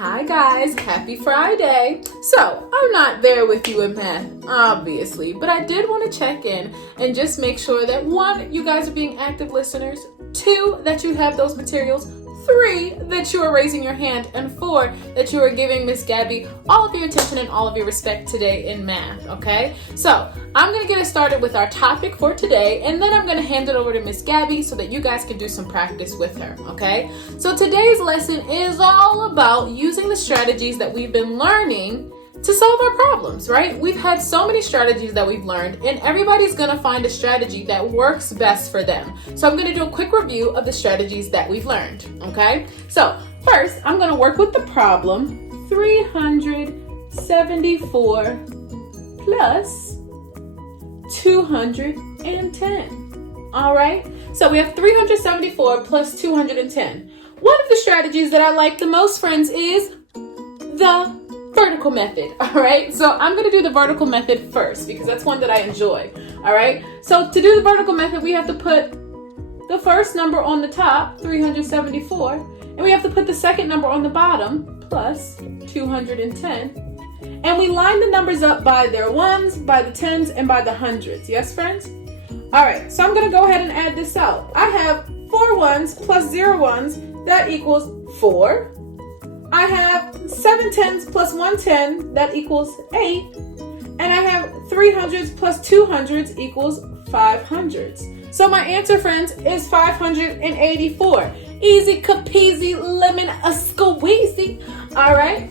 Hi guys, happy Friday. So, I'm not there with you in math, obviously, but I did want to check in and just make sure that 1, you guys are being active listeners, 2, that you have those materials, 3, that you are raising your hand, and 4, that you are giving Miss Gabby all of your attention and all of your respect today in math, okay? So, I'm going to get us started with our topic for today, and then I'm going to hand it over to Miss Gabby so that you guys can do some practice with her, okay? So, today's lesson is all about using the strategies that we've been learning to solve our problems, right? We've had so many strategies that we've learned, and everybody's gonna find a strategy that works best for them. So I'm gonna do a quick review of the strategies that we've learned, okay? So first, I'm gonna work with the problem 374 plus 210. All right, so we have 374 plus 210. One of the strategies that I like the most, friends, is the vertical method. All right, so I'm going to do the vertical method first because that's one that I enjoy. All right, so to do the vertical method, we have to put the first number on the top, 374, and we have to put the second number on the bottom, plus 210. And we line the numbers up by their ones, by the tens, and by the hundreds. Yes, friends? All right, so I'm going to go ahead and add this out. I have 4 ones plus 0 ones. That equals 4. I have 7 tens plus 1 10, that equals 8. And I have 3 hundreds plus 2 hundreds equals 5 hundreds. So my answer, friends, is 584. Easy capeasy lemon a squeezy. All right.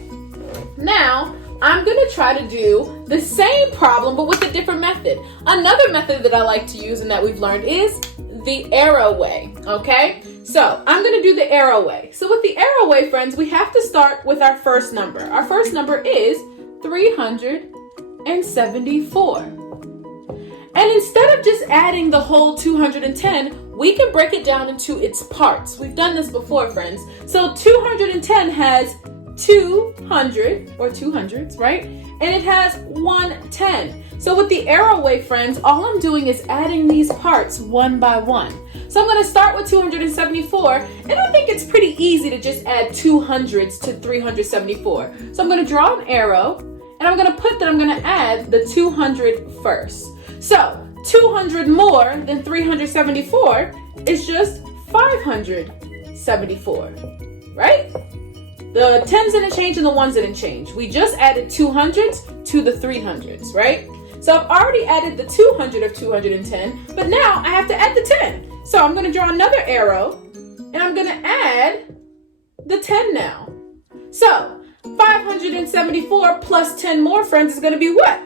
Now, I'm going to try to do the same problem, but with a different method. Another method that I like to use and that we've learned is the arrow way, okay? So I'm going to do the arrow way. So with the arrow way, friends, we have to start with our first number. Our first number is 374. And instead of just adding the whole 210, we can break it down into its parts. We've done this before, friends. So 210 has 200 or 200s, right? And it has 110. So with the arrow way, friends, all I'm doing is adding these parts one by one. So I'm going to start with 274, and I think it's pretty easy to just add 200s to 374. So I'm going to draw an arrow, and I'm going to put that I'm going to add the 200 first. So 200 more than 374 is just 574, right? The 10s didn't change and the 1s didn't change. We just added 200s to the 300s, right? So I've already added the 200 of 210, but now I have to add the 10. So I'm going to draw another arrow, and I'm going to add the 10 now. So 574 plus 10 more, friends, is going to be what?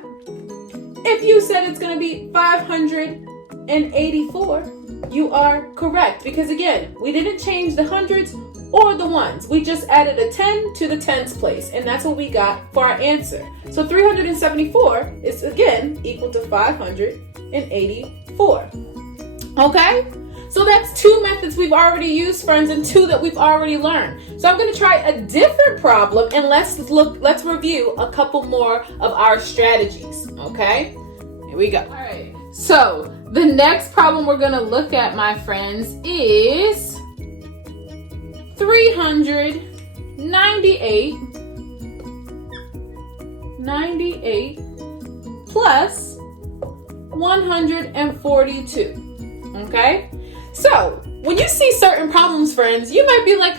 If you said it's going to be 584, you are correct. Because again, we didn't change the hundreds or the ones. We just added a 10 to the tens place, and that's what we got for our answer. So 374 is again equal to 584. Okay? So that's 2 methods we've already used, friends, and 2 that we've already learned. So I'm going to try a different problem, and let's review a couple more of our strategies. Okay? Here we go. All right. So the next problem we're going to look at, my friends, is 398 plus 142. Okay? So, when you see certain problems, friends, you might be like,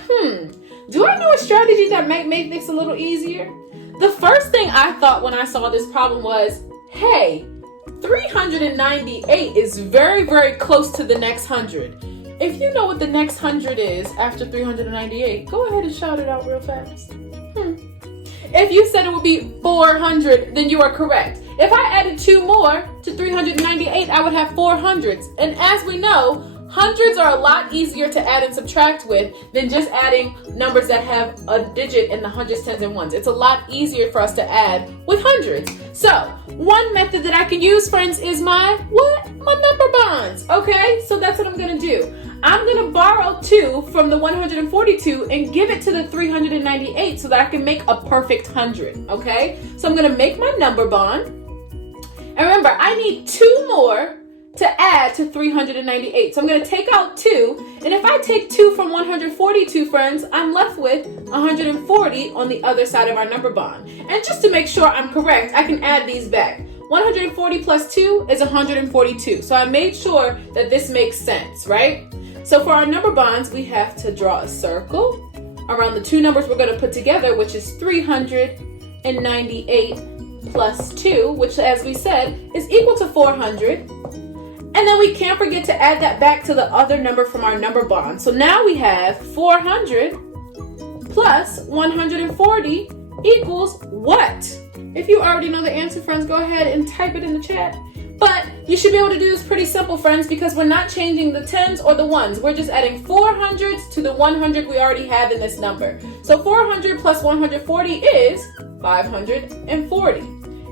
do I know a strategy that might make this a little easier? The first thing I thought when I saw this problem was, hey, 398 is very, very close to the next 100. If you know what the next 100 is after 398, go ahead and shout it out real fast. If you said it would be 400, then you are correct. If I added 2 more to 398, I would have 400s. And as we know, hundreds are a lot easier to add and subtract with than just adding numbers that have a digit in the hundreds, tens, and ones. It's a lot easier for us to add with hundreds. So, one method that I can use, friends, is my number bonds. Okay, so that's what I'm going to do. I'm going to borrow 2 from the 142 and give it to the 398 so that I can make a perfect 100. Okay, so I'm going to make my number bond. And remember, I need 2 more to add to 398. So I'm going to take out 2, and if I take 2 from 142, friends, I'm left with 140 on the other side of our number bond. And just to make sure I'm correct, I can add these back. 140 plus 2 is 142. So I made sure that this makes sense, right? So for our number bonds, we have to draw a circle around the two numbers we're going to put together, which is 398 plus 2, which, as we said, is equal to 400. And then we can't forget to add that back to the other number from our number bond. So now we have 400 plus 140 equals what? If you already know the answer, friends, go ahead and type it in the chat. But you should be able to do this pretty simple, friends, because we're not changing the tens or the ones. We're just adding 400s to the 100 we already have in this number. So 400 plus 140 is 540.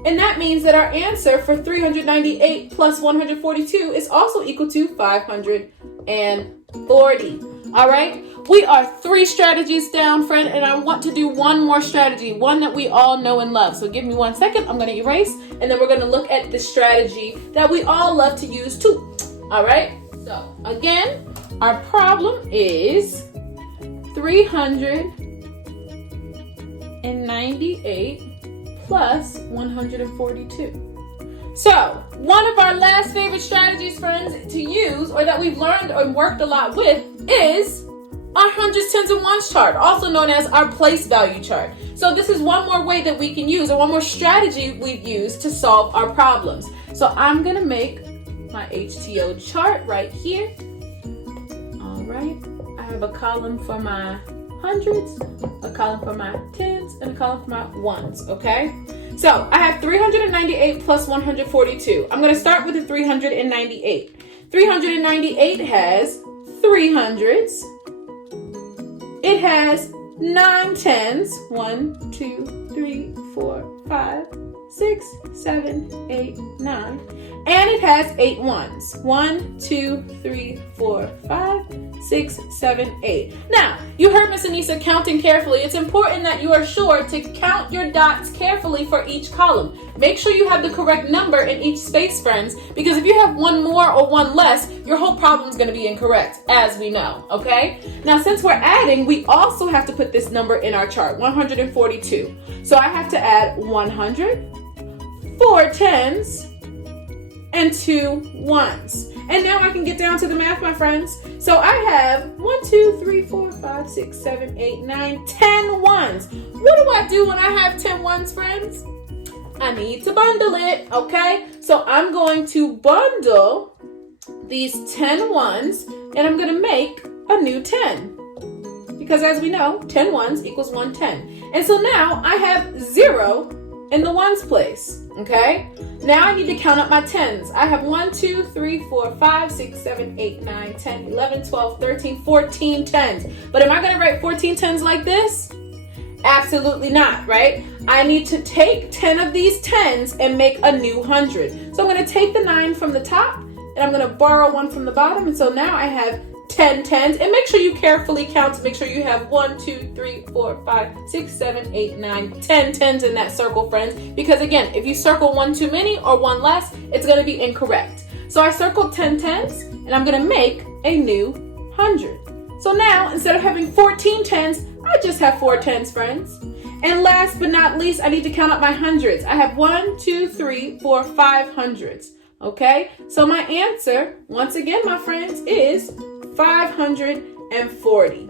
And that means that our answer for 398 plus 142 is also equal to 540. All right? We are 3 strategies down, friend, and I want to do one more strategy, one that we all know and love. So give me 1 second. I'm going to erase, and then we're going to look at the strategy that we all love to use too. All right? So again, our problem is 398 plus 142. So, one of our last favorite strategies, friends, to use, or that we've learned and worked a lot with, is our hundreds, tens, and ones chart, also known as our place value chart. So this is one more way that we can use, or one more strategy we've used to solve our problems. So I'm going to make my HTO chart right here. All right. I have a column for my hundreds, a column for my tens, and a column for my ones, okay? So I have 398 plus 142. I'm going to start with the 398. 398 has 300s. It has 9 tens. 1, 2, 3, 4, 5, 6, 7, 8, 9. And it has 8 ones. 1, 2, 3, 4, 5, 6, 7, 8. Now, you heard Miss Anissa counting carefully. It's important that you are sure to count your dots carefully for each column. Make sure you have the correct number in each space, friends, because if you have one more or one less, your whole problem is going to be incorrect, as we know, okay? Now, since we're adding, we also have to put this number in our chart, 142. So I have to add 100, 4 tens, and 2 ones. And now I can get down to the math, my friends. So I have 1, 2, 3, 4, 5, 6, 7, 8, 9, 10 ones. What do I do when I have 10 ones, friends? I need to bundle it, okay? So I'm going to bundle these 10 ones, and I'm going to make a new 10. Because as we know, 10 ones equals 110. And so now I have 0 in the ones place, okay? Now I need to count up my tens. I have 1, 2, 3, 4, 5, 6, 7, 8, 9, 10, 11, 12, 13, 14 tens. But am I going to write 14 tens like this? Absolutely not, right? I need to take 10 of these tens and make a new 100. So I'm going to take the 9 from the top, and I'm going to borrow 1 from the bottom. And so now I have 10 tens. And make sure you carefully count to make sure you have 1, 2, 3, 4, 5, 6, 7, 8, 9, 10 tens in that circle, friends. Because again, if you circle 1 too many or 1 less, it's going to be incorrect. So I circled 10 tens, and I'm going to make a new 100. So now, instead of having 14 tens, I just have 4 tens, friends. And last but not least, I need to count up my hundreds. I have 1, 2, 3, 4, 5 hundreds. Okay? So my answer, once again, my friends, is 540.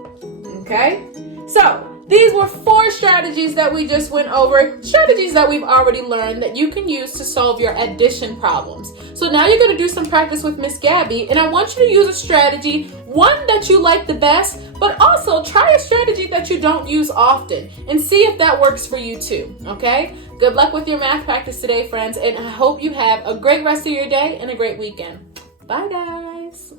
Okay? So these were 4 strategies that we just went over, strategies that we've already learned that you can use to solve your addition problems. So now you're going to do some practice with Miss Gabby, and I want you to use a strategy, one that you like the best, but also try a strategy that you don't use often and see if that works for you too, okay? Good luck with your math practice today, friends, and I hope you have a great rest of your day and a great weekend. Bye, guys.